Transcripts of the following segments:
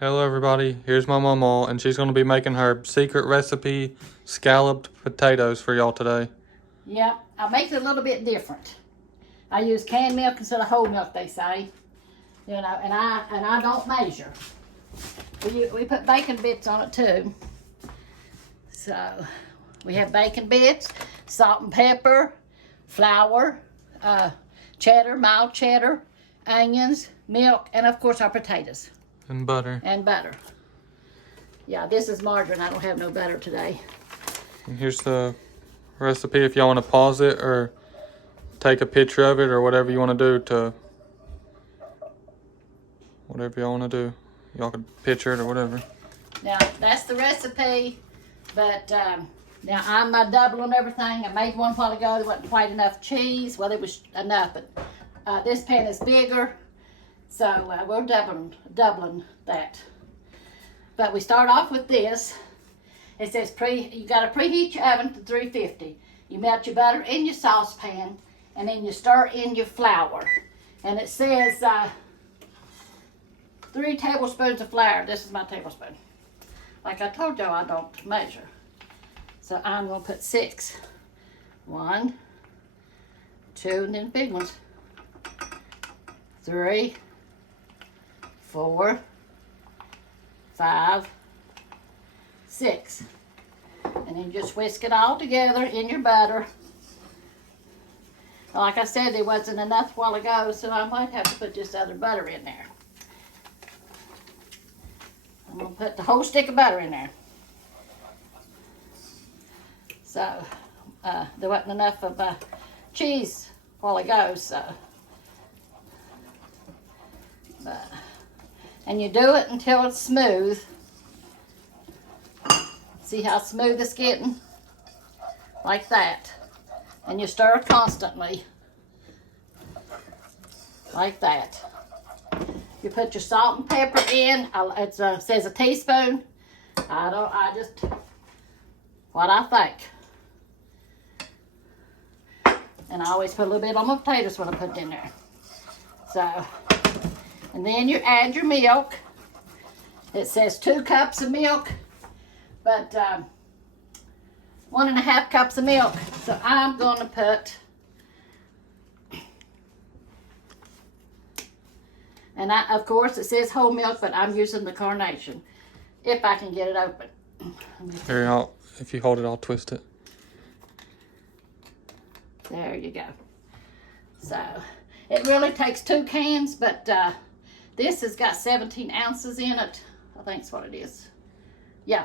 Hello everybody, here's my mama, and she's going to be making her secret recipe scalloped potatoes for y'all today. Yeah, I make it a little bit different. I use canned milk instead of whole milk, they say. You know, and I don't measure. We put bacon bits on it too. So we have bacon bits, salt and pepper, flour, cheddar, mild cheddar, onions, milk, and of course our potatoes. And butter. And butter. Yeah, this is margarine. I don't have no butter today. And here's the recipe if y'all want to pause it or take a picture of it or whatever you want to do whatever y'all want to do. Y'all can picture it or whatever. Now, that's the recipe, but now I'm doubling everything. I made one while ago. There wasn't quite enough cheese. Well, there was enough, but this pan is bigger, so we're doubling that. But we start off with this. It says you got to preheat your oven to 350. You melt your butter in your saucepan, and then you stir in your flour. And it says 3 tablespoons of flour. This is my tablespoon. Like I told y'all, I don't measure. So I'm going to put 6. 1, 2, and then big ones. 3, 4, 5, 6. And then just whisk it all together in your butter. Like I said, there wasn't enough a while ago, so I might have to put this other butter in there. I'm going to put the whole stick of butter in there. So, there wasn't enough of cheese a while ago, so. And you do it until it's smooth. See how smooth it's getting? Like that. And you stir constantly. Like that. You put your salt and pepper in. It says a teaspoon. I just, what I think. And I always put a little bit on my potatoes when I put it in there. So, and then you add your milk. It says 2 cups of milk, but 1.5 cups of milk. So I'm going to put, and of course it says whole milk, but I'm using the Carnation, if I can get it open. Here, if you hold it, I'll twist it. There you go. So it really takes 2 cans, but this has got 17 ounces in it. I think that's what it is. Yeah.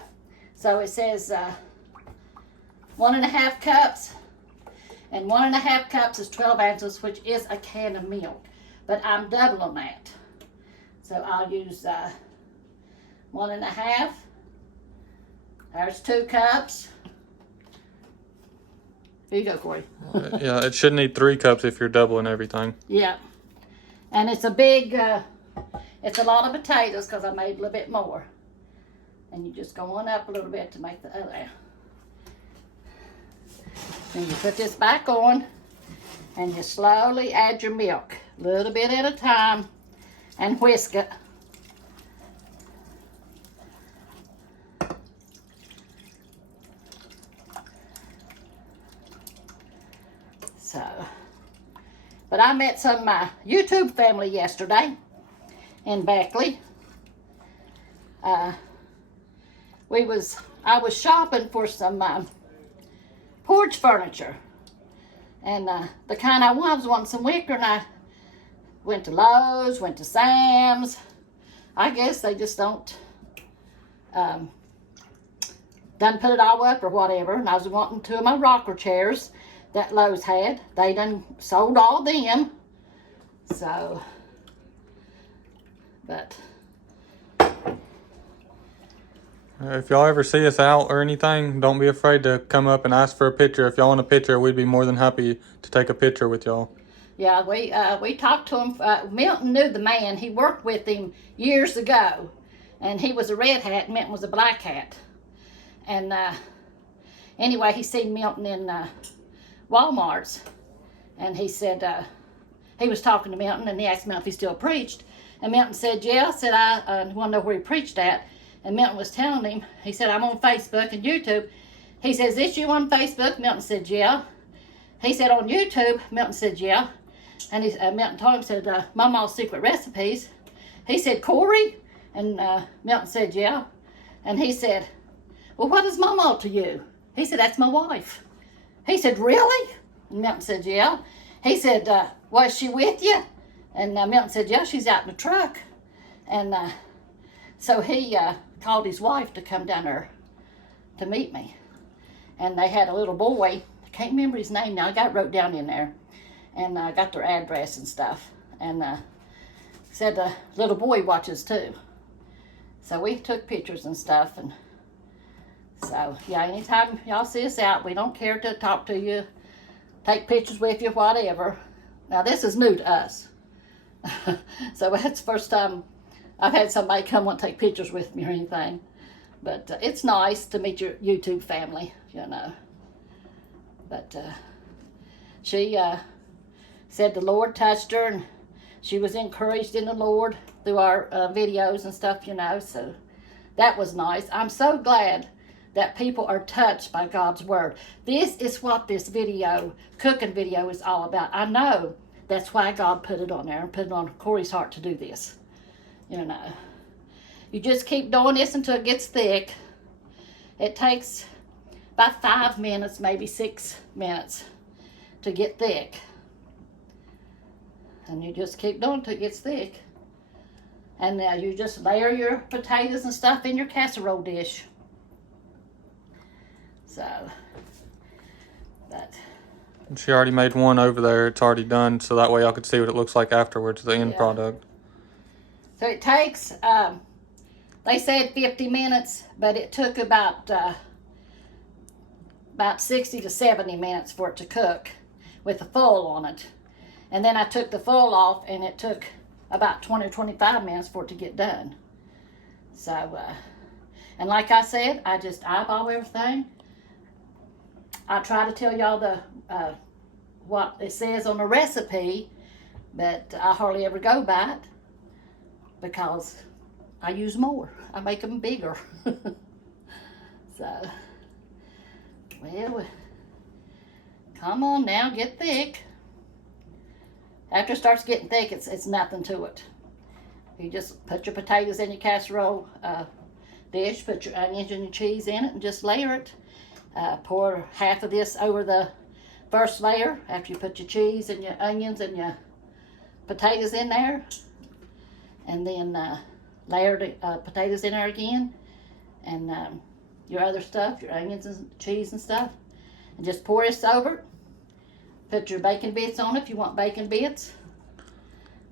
So it says 1.5 cups, and 1.5 cups is 12 ounces, which is a can of milk. But I'm doubling that. So I'll use 1.5. There's 2 cups. Here you go, Corey. Yeah, it should need 3 cups if you're doubling everything. Yeah. And it's a big, it's a lot of potatoes because I made a little bit more. And you just go on up a little bit to make the other. Then you put this back on and you slowly add your milk, a little bit at a time, and whisk it. So, but I met some of my YouTube family yesterday in Beckley. I was shopping for some porch furniture, and the kind I was wanting some wicker, and I went to Lowe's, went to Sam's. I guess they just don't done put it all up or whatever. And I was wanting 2 of my rocker chairs that Lowe's had. They done sold all them. So, but If y'all ever see us out or anything, don't be afraid to come up and ask for a picture. If y'all want a picture, we'd be more than happy to take a picture with y'all. yeah, we talked to him. Milton knew the man. He worked with him years ago, and he was a red hat, and Milton was a black hat. And anyway, he seen Milton in Walmart's, and he said he was talking to Milton, and he asked Milton if he still preached, And Milton said, yeah. I said, I want to know where he preached at. And Milton was telling him, he said, I'm on Facebook and YouTube. He says, this you on Facebook? Milton said, yeah. He said, on YouTube? Milton said, yeah. And Milton told him, said, Mama's Secret Recipes. He said, Corey? And Milton said, yeah. And he said, well, what is Mama to you? He said, that's my wife. He said, really? And Milton said, yeah. He said, was she with you? And Milton said, yeah, she's out in the truck. And so he called his wife to come down there to meet me. And they had a little boy. I can't remember his name now. I got it wrote down in there. And I got their address and stuff. And said the little boy watches too. So we took pictures and stuff. And so, yeah, anytime y'all see us out, we don't care to talk to you, take pictures with you, whatever. Now, this is new to us. So that's the first time I've had somebody come and take pictures with me or anything. But it's nice to meet your YouTube family, you know. But she said the Lord touched her and she was encouraged in the Lord through our videos and stuff, you know. So that was nice. I'm so glad that people are touched by God's word. This is what this video, cooking video, is all about. I know that's why God put it on there and put it on Corey's heart to do this. You know, you just keep doing this until it gets thick. It takes about 5 minutes, maybe 6 minutes to get thick. And you just keep doing it until it gets thick. And now you just layer your potatoes and stuff in your casserole dish. So, but She already made one over there. It's already done, so that way y'all could see what it looks like afterwards, the end product. So it takes, they said 50 minutes, but it took about 60 to 70 minutes for it to cook with the foil on it. And then I took the foil off, and it took about 20 or 25 minutes for it to get done. So, and like I said, I just eyeball everything. I try to tell y'all the what it says on the recipe, but I hardly ever go by it because I use more. I make them bigger. So, well, come on now, get thick. After it starts getting thick, it's nothing to it. You just put your potatoes in your casserole dish, put your onions and your cheese in it, and just layer it. Pour half of this over the first layer after you put your cheese and your onions and your potatoes in there. And then layer the potatoes in there again. And your other stuff, your onions and cheese and stuff. And just pour this over it. Put your bacon bits on it if you want bacon bits.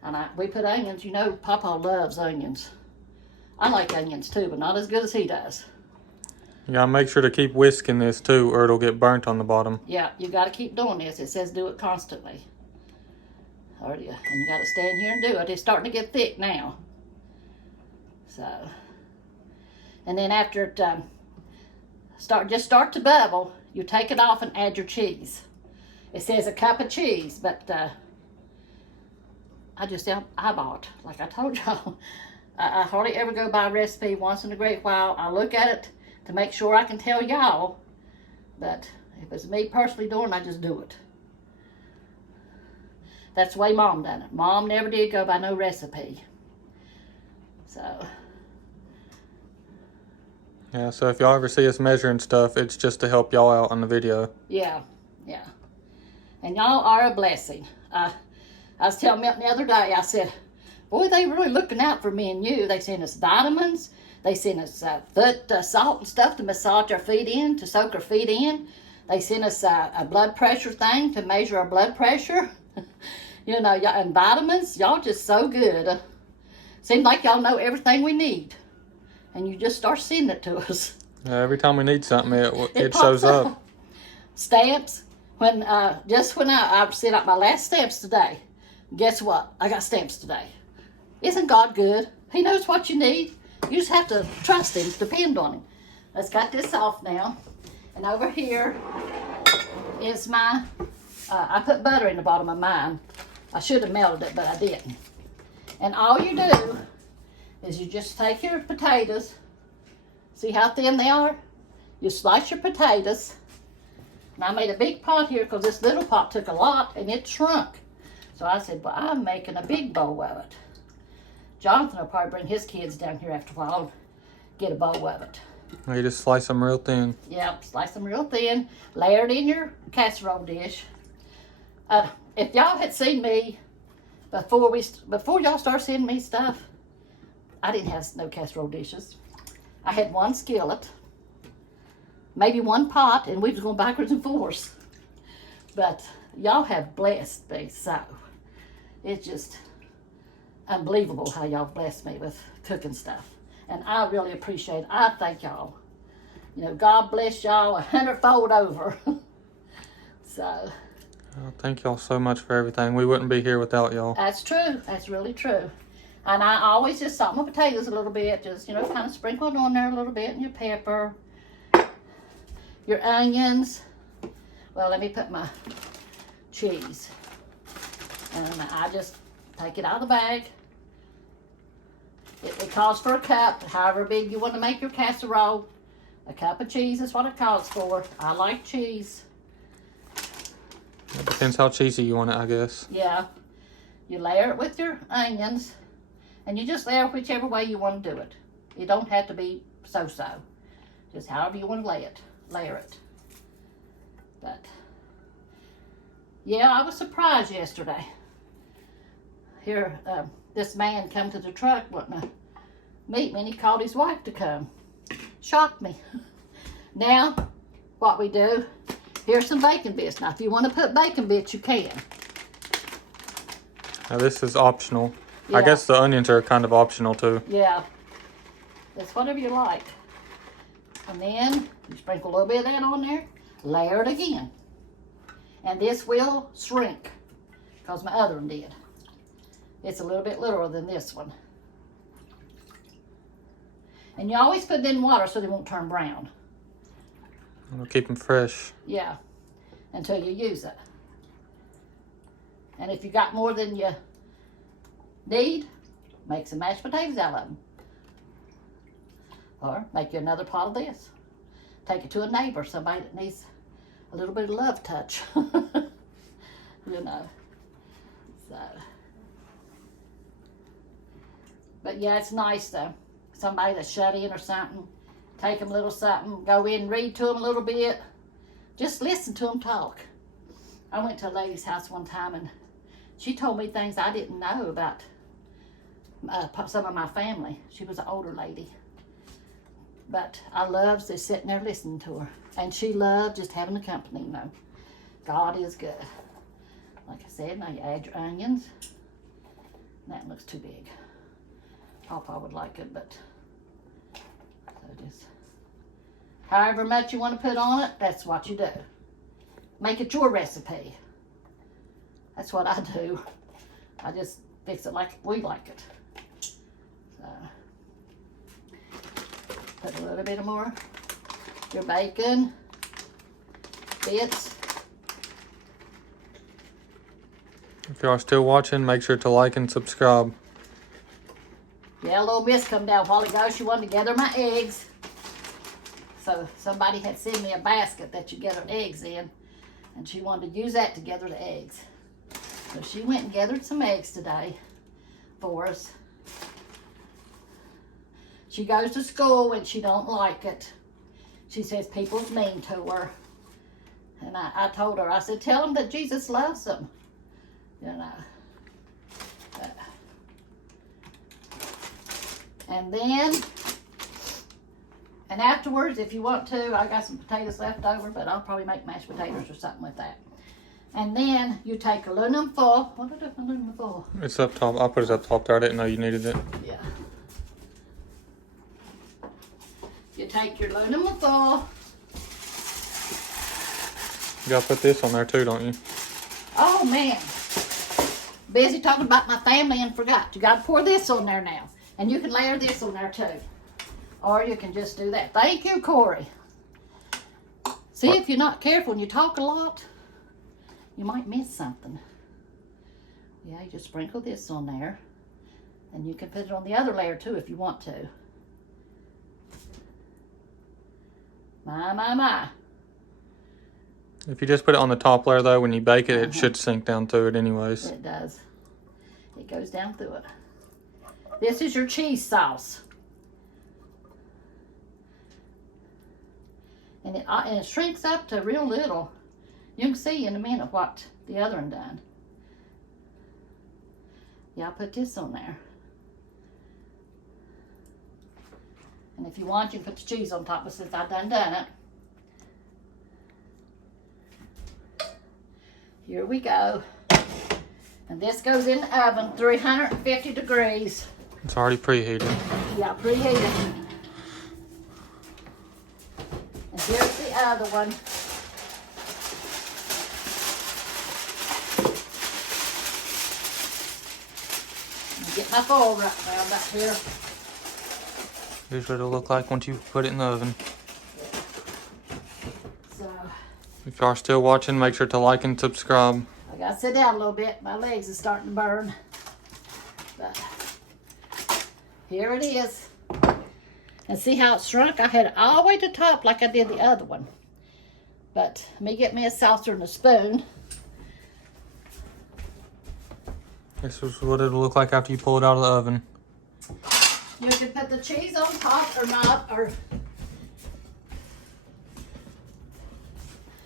And we put onions. You know, Papa loves onions. I like onions too, but not as good as he does. Yeah, make sure to keep whisking this too, or it'll get burnt on the bottom. Yeah, you got to keep doing this. It says do it constantly. And you got to stand here and do it. It's starting to get thick now. So, and then after it start to bubble, you take it off and add your cheese. It says a cup of cheese, but I just eyeball it. Like I told y'all, I hardly ever go by a recipe. Once in a great while, I look at it to make sure I can tell y'all. But if it's me personally doing it, I just do it. That's the way Mom done it. Mom never did go by no recipe. So. Yeah, so if y'all ever see us measuring stuff, it's just to help y'all out on the video. Yeah, yeah. And y'all are a blessing. I was telling Milton the other day, I said, boy, they really looking out for me and you. They send us vitamins. They send us foot salt and stuff to massage our feet in, to soak our feet in. They send us a blood pressure thing to measure our blood pressure. You know, and vitamins. Y'all just so good. Seems like y'all know everything we need. And you just start sending it to us. Every time we need something, it pops shows up. Stamps. When I sent out my last stamps today, guess what? I got stamps today. Isn't God good? He knows what you need. You just have to trust him, depend on him. Let's cut this off now. And over here is I put butter in the bottom of mine. I should have melted it, but I didn't. And all you do is you just take your potatoes. See how thin they are? You slice your potatoes. And I made a big pot here because this little pot took a lot and it shrunk. So I said, well, I'm making a big bowl of it. Jonathan will probably bring his kids down here after a while and get a bowl of it. You just slice them real thin. Yep, slice them real thin. Layer it in your casserole dish. If y'all had seen me before y'all start sending me stuff, I didn't have no casserole dishes. I had one skillet, maybe one pot, and we was going backwards and forwards. But y'all have blessed me so. It's just unbelievable how y'all blessed me with cooking stuff. And I really appreciate it. I thank y'all. You know, God bless y'all 100-fold over. So. Well, thank y'all so much for everything. We wouldn't be here without y'all. That's true. That's really true. And I always just salt my potatoes a little bit. Just, you know, kind of sprinkle it on there a little bit. And your pepper. Your onions. Well, let me put my cheese. And I just take it out of the bag. It calls for a cup, however big you want to make your casserole. A cup of cheese is what it calls for. I like cheese. It depends how cheesy you want it, I guess. Yeah. You layer it with your onions, and you just layer whichever way you want to do it. You don't have to be so-so. Just however you want to layer it. But, yeah, I was surprised yesterday. Here, this man come to the truck wanting to meet me, and he called his wife to come. Shocked me. Now, what we do, here's some bacon bits. Now, if you want to put bacon bits, you can. Now, this is optional. Yeah. I guess the onions are kind of optional, too. Yeah. It's whatever you like. And then, you sprinkle a little bit of that on there. Layer it again. And this will shrink, because my other one did. It's a little bit littler than this one. And you always put it in water so they won't turn brown. I'm gonna keep them fresh. Yeah, until you use it. And if you got more than you need, make some mashed potatoes out of them. Or make you another pot of this. Take it to a neighbor, somebody that needs a little bit of love touch. You know. So. But yeah, it's nice though. Somebody that's shut in or something. Take them a little something. Go in and read to them a little bit. Just listen to them talk. I went to a lady's house one time and she told me things I didn't know about some of my family. She was an older lady. But I loved just sitting there listening to her. And she loved just having the company, you know. God is good. Like I said, now you add your onions. That looks too big. Papa would like it, but so just however much you want to put on it, that's what you do. Make it your recipe. That's what I do. I just fix it like we like it. So put a little bit more your bacon bits. If y'all are still watching, make sure to like and subscribe. Yeah, little miss come down a while ago. She wanted to gather my eggs. So somebody had sent me a basket that you gather eggs in. And she wanted to use that to gather the eggs. So she went and gathered some eggs today for us. She goes to school and she don't like it. She says people's mean to her. And I told her, I said, tell them that Jesus loves them. You know. And then, and afterwards, if you want to, I got some potatoes left over, but I'll probably make mashed potatoes or something with that. And then you take aluminum foil. What did I do with aluminum foil? It's up top. I put it up top there. I didn't know you needed it. Yeah. You take your aluminum foil. You gotta put this on there too, don't you? Oh man. Busy talking about my family and forgot. You gotta pour this on there now. And you can layer this on there too. Or you can just do that. Thank you, Corey. See, if you're not careful and you talk a lot, you might miss something. Yeah, you just sprinkle this on there. And you can put it on the other layer too if you want to. My. If you just put it on the top layer though, when you bake it, it should sink down through it anyways. It does. It goes down through it. This is your cheese sauce. And it shrinks up to real little. You can see in a minute what the other one done. Yeah, I'll put this on there. And if you want, you can put the cheese on top, but since I done it. Here we go. And this goes in the oven, 350 degrees. It's already preheated. Yeah, preheated. And here's the other one. Get my foil wrapped around up here. Here's what it'll look like once you put it in the oven. So, If you are still watching, make sure to like and subscribe. I gotta sit down a little bit. My legs are starting to burn. But here it is. And see how it shrunk? I had it all the way to the top like I did the other one. But let me get me a saucer and a spoon. This is what it'll look like after you pull it out of the oven. You can put the cheese on top or not, or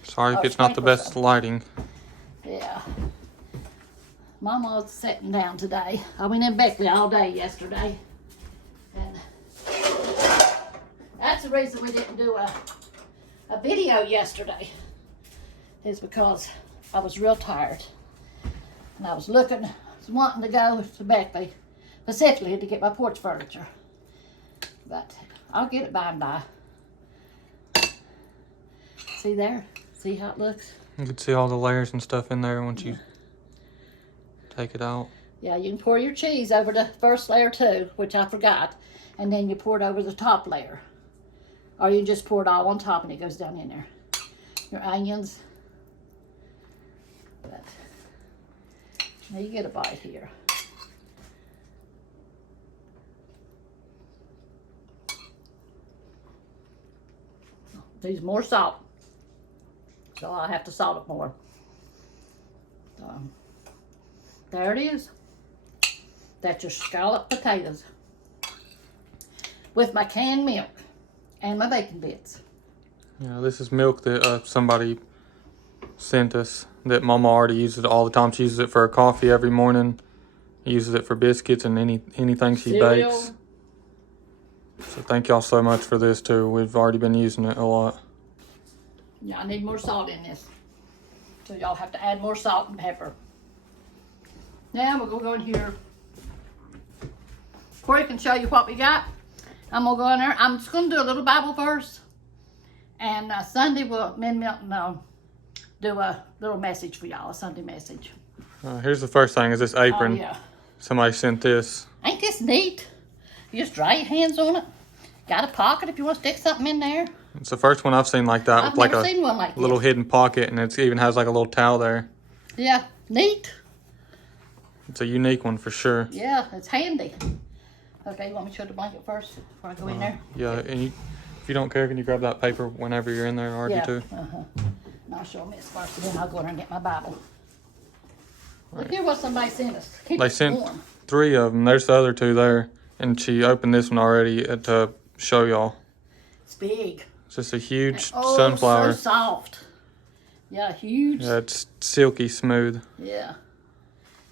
Sorry if it's not the best lighting. yeah. Mama was sitting down today. I went in Beckley all day yesterday. And that's the reason we didn't do a video yesterday. Is because I was real tired. And I was wanting to go to Beckley specifically to get my porch furniture. But I'll get it by and by. See there? See how it looks? You can see all the layers and stuff in there once you take it out. Yeah, you can pour your cheese over the first layer too, which I forgot. And then you pour it over the top layer. Or you just pour it all on top and it goes down in there. Your onions. But now you get a bite here. Needs more salt. So I'll have to salt it more. So, there it is. That's your scalloped potatoes. With my canned milk and my bacon bits. Yeah, this is milk that somebody sent us that Mama already uses it all the time. She uses it for her coffee every morning. Uses it for biscuits and anything she Cereal. bakes. So thank y'all so much for this too. We've already been using it a lot. Yeah, I need more salt in this. So y'all have to add more salt and pepper. Now we're gonna go in here. Corey can show you what we got. I'm gonna go in there. I'm just gonna do a little Bible verse. And Sunday we'll, me and Milton do a little message for y'all, a Sunday message. Here's the first thing is this apron. Oh, yeah. Somebody sent this. Ain't this neat? You just dry your hands on it. Got a pocket if you want to stick something in there. It's the first one I've seen like that. I've with like never a seen one like little this. hidden pocket, and it even has like a little towel there. Yeah, neat. It's a unique one for sure. Yeah, it's handy. Okay, you want me to show the blanket first before I go in there? Yeah, and if you don't care, can you grab that paper whenever you're in there, already too? And I'll show them this first, and then I'll go in there and get my Bible. Right. Look here what somebody sent us. Keep They it sent warm. 3 of them. There's the other 2 there, and she opened this one already to show y'all. It's big. It's just a huge Oh, sunflower. so soft. Yeah, huge. Yeah, it's silky smooth. Yeah.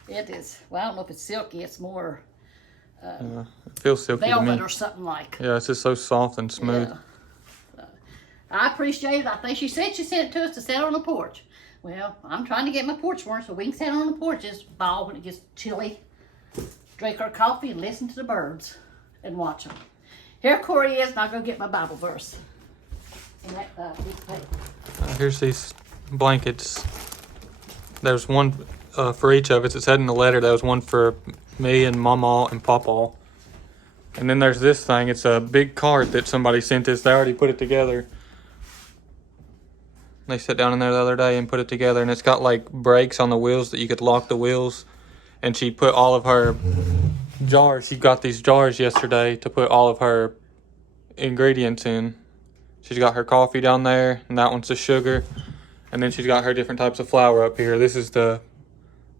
It is. Well, I don't know if it's silky. It's more Yeah, it feels silky to velvet me. or something like. Yeah, it's just so soft and smooth. Yeah. I appreciate it. I think she said she sent it to us to sit on the porch. Well, I'm trying to get my porch warm so we can sit on the porch this fall when it gets chilly. Drink our coffee and listen to the birds and watch them. Here Corey is, and I'll go get my Bible verse. And that, piece of paper. Here's these blankets. There's one for each of us. It said in the letter there was one for me and Mama and Papa. And then there's this thing. It's a big cart that somebody sent us. They already put it together. They sat down in there the other day and put it together. And it's got like brakes on the wheels that you could lock the wheels. And she put all of her jars. She got these jars yesterday to put all of her ingredients in. She's got her coffee down there, and that one's the sugar. And then she's got her different types of flour up here. This is the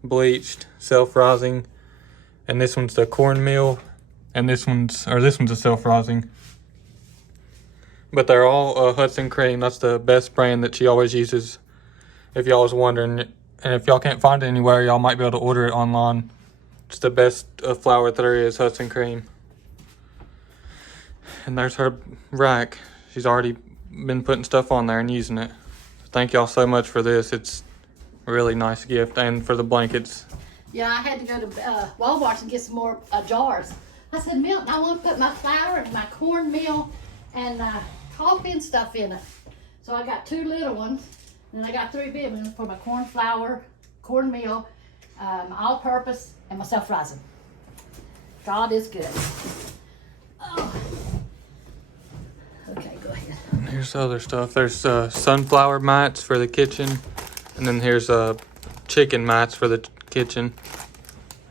bleached, self-rising, and this one's the cornmeal, and this one's a self-rising. But they're all Hudson Cream. That's the best brand that she always uses. If y'all was wondering, and if y'all can't find it anywhere, y'all might be able to order it online. It's the best flour that there is, Hudson Cream. And there's her rack. She's already been putting stuff on there and using it. Thank y'all so much for this. It's a really nice gift, and for the blankets. Yeah, I had to go to Walmart and get some more jars. I said, Milton, I want to put my flour and my cornmeal and coffee and stuff in it. So I got 2 little ones, and I got 3 big ones for my corn flour, cornmeal, all-purpose, and my self-rising. God is good. Oh. Okay, go ahead. Here's the other stuff. There's sunflower mats for the kitchen, and then here's chicken mats for the kitchen,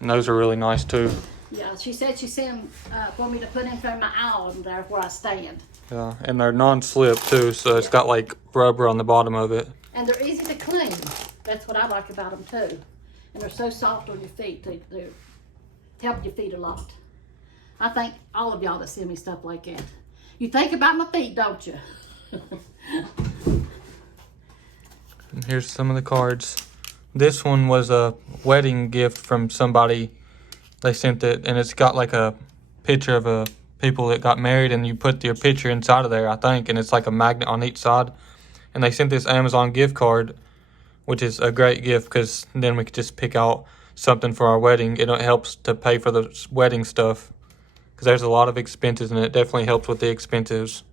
and those are really nice too. Yeah, she said she sent for me to put in front of my island there where I stand. Yeah, and they're non-slip too, so it's got like rubber on the bottom of it. And they're easy to clean. That's what I like about them too. And they're so soft on your feet. They help your feet a lot. I thank all of y'all that send me stuff like that. You think about my feet, don't you? And here's some of the cards. This one was a wedding gift from somebody. They sent it, and it's got like a picture of people that got married, and you put your picture inside of there, I think, and it's like a magnet on each side. And they sent this Amazon gift card, which is a great gift because then we could just pick out something for our wedding. It helps to pay for the wedding stuff because there's a lot of expenses, and it definitely helps with the expenses.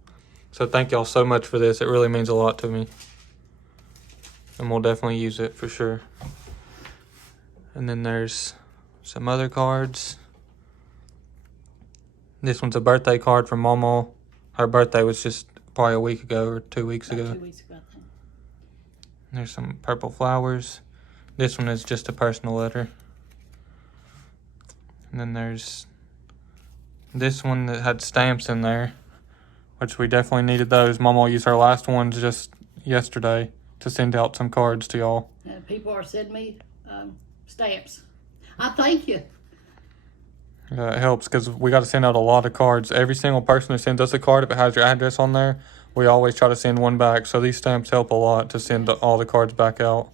So thank y'all so much for this. It really means a lot to me. And we'll definitely use it for sure. And then there's some other cards. This one's a birthday card from Mama. Her birthday was just probably a week ago or 2 weeks ago. 2 weeks ago, I think. There's some purple flowers. This one is just a personal letter. And then there's this one that had stamps in there, which we definitely needed those. Mama used her last ones just yesterday to send out some cards to y'all. And people are sending me stamps. I thank you. It helps because we got to send out a lot of cards. Every single person who sends us a card, if it has your address on there, we always try to send one back. So these stamps help a lot to send all the cards back out.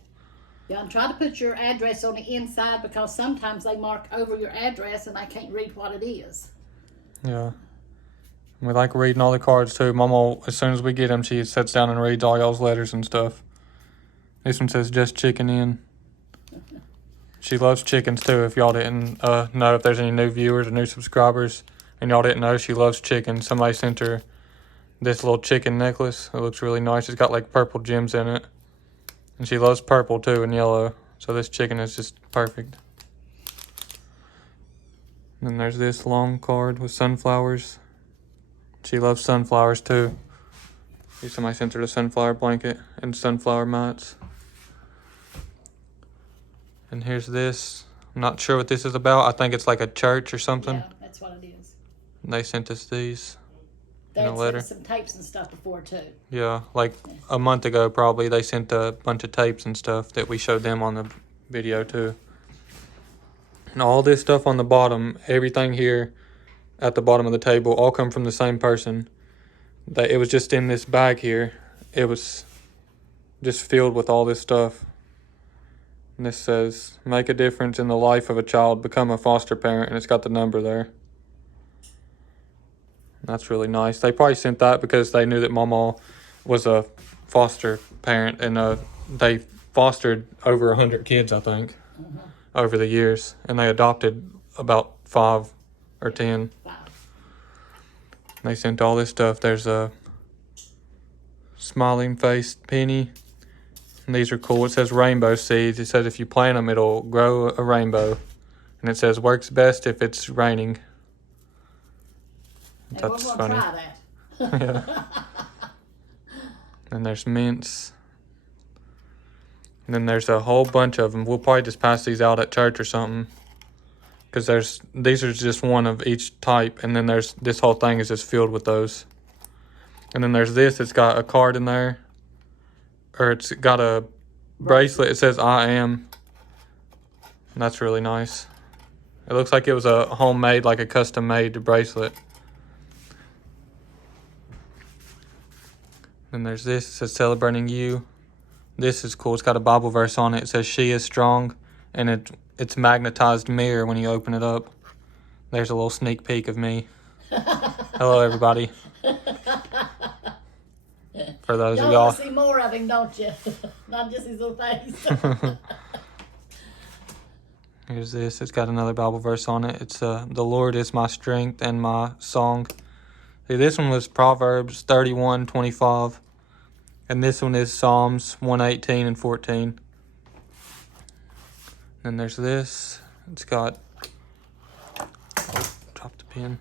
Yeah, and try to put your address on the inside because sometimes they mark over your address and I can't read what it is. Yeah. We like reading all the cards too. Mama, as soon as we get them, she sits down and reads all y'all's letters and stuff. This one says just chicken in. She loves chickens too. If y'all didn't know, if there's any new viewers or new subscribers and y'all didn't know, she loves chicken. Somebody sent her this little chicken necklace. It looks really nice. It's got like purple gems in it. And she loves purple too and yellow. So this chicken is just perfect. And then there's this long card with sunflowers. She loves sunflowers too. Somebody sent her the sunflower blanket and sunflower mats. And here's this. I'm not sure what this is about. I think it's like a church or something. Yeah, that's what it is. And they sent us these They in a had letter. sent some tapes and stuff before too. Yeah, like a month ago probably. They sent a bunch of tapes and stuff that we showed them on the video too. And all this stuff on the bottom, everything here at the bottom of the table, all come from the same person. It was just in this bag here. It was just filled with all this stuff. And this says, make a difference in the life of a child, become a foster parent, and it's got the number there. That's really nice. They probably sent that because they knew that Mama was a foster parent, and they fostered over 100 kids, I think, over the years, and they adopted about 5 or 10. Wow. They sent all this stuff. There's a smiling faced penny. And these are cool. It says rainbow seeds. It says if you plant them, it'll grow a rainbow. And it says works best if it's raining. Hey, That's we're funny. gonna try that. Yeah. And there's mints. And then there's a whole bunch of them. We'll probably just pass these out at church or something. because these are just one of each type, and then there's this whole thing is just filled with those. And then there's this. It's got a card in there, or it's got a bracelet. It says "I am." And that's really nice. It looks like it was a homemade, like a custom made bracelet. Then there's this. It says "Celebrating You." This is cool. It's got a Bible verse on it. It says "She is strong," and it's magnetized mirror when you open it up. There's a little sneak peek of me. Hello, everybody. For those of y'all y'all. want to see more of him, don't you? Not just his little face. Here's this. It's got another Bible verse on it. It's "The Lord is my strength and my song." See, this one was Proverbs 31:25. And this one is Psalms 118 and 14. Then there's this. It's got... Oh, dropped the pen.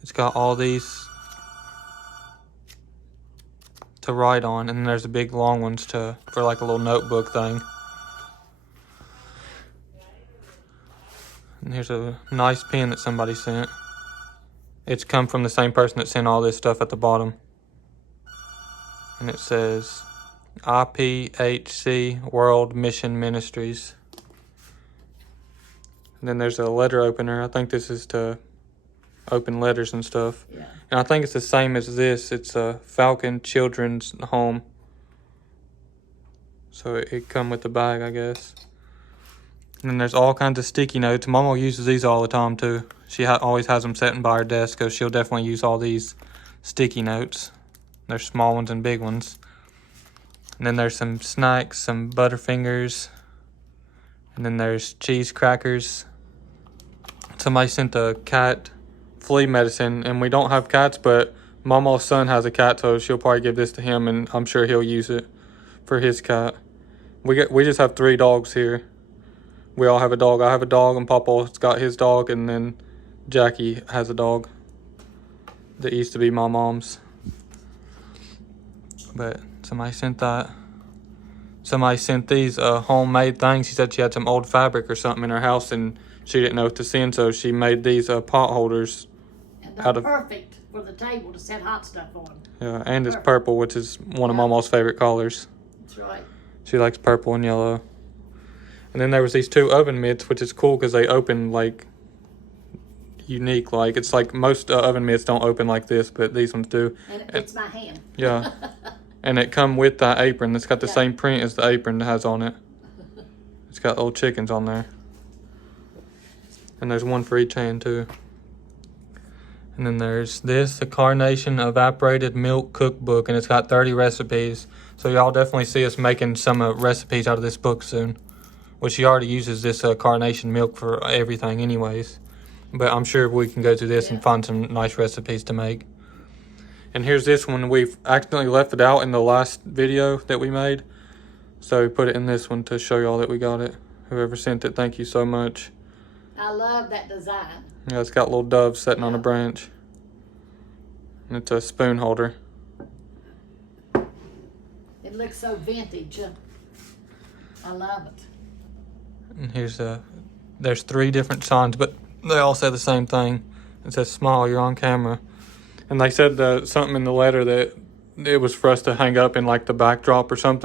It's got all these to write on. And then there's the big long ones for like a little notebook thing. And here's a nice pen that somebody sent. It's come from the same person that sent all this stuff at the bottom. And it says IPHC World Mission Ministries. And then there's a letter opener. I think this is to open letters and stuff. Yeah. And I think it's the same as this. It's a Falcon Children's Home. So it come with the bag, I guess. And then there's all kinds of sticky notes. Mama uses these all the time too. She always has them sitting by her desk, because she'll definitely use all these sticky notes. There's small ones and big ones. And then there's some snacks, some Butterfingers. And then there's cheese crackers. Somebody sent a cat flea medicine, and we don't have cats, but Mama's son has a cat, so she'll probably give this to him, and I'm sure he'll use it for his cat. We just have 3 dogs here. We all have a dog. I have a dog, and Papa's got his dog, and then Jackie has a dog that used to be my mom's. But somebody sent that. Somebody sent these homemade things. She said she had some old fabric or something in her house, and she didn't know what to send, so she made these pot holders. And they're perfect for the table to set hot stuff on. Yeah, and it's purple, which is one of Mama's favorite colors. That's right. She likes purple and yellow. And then there was these 2 oven mitts, which is cool because they open like unique. Like it's like most oven mitts don't open like this, but these ones do. And it fits my hand. Yeah. And it come with that apron. It's got the same print as the apron it has on it. It's got little chickens on there. And there's one for each hand too. And then there's this, the Carnation Evaporated Milk Cookbook, and it's got 30 recipes. So y'all definitely see us making some recipes out of this book soon. Which she already uses this carnation milk for everything anyways. But I'm sure we can go through this and find some nice recipes to make. And here's this one. We've accidentally left it out in the last video that we made. So we put it in this one to show y'all that we got it. Whoever sent it, thank you so much. I love that design. Yeah, it's got little doves sitting on a branch. And it's a spoon holder. It looks so vintage. I love it. And here's there's 3 different signs, but they all say the same thing. It says "Smile, you're on camera." And they said something in the letter that it was for us to hang up in like the backdrop or something.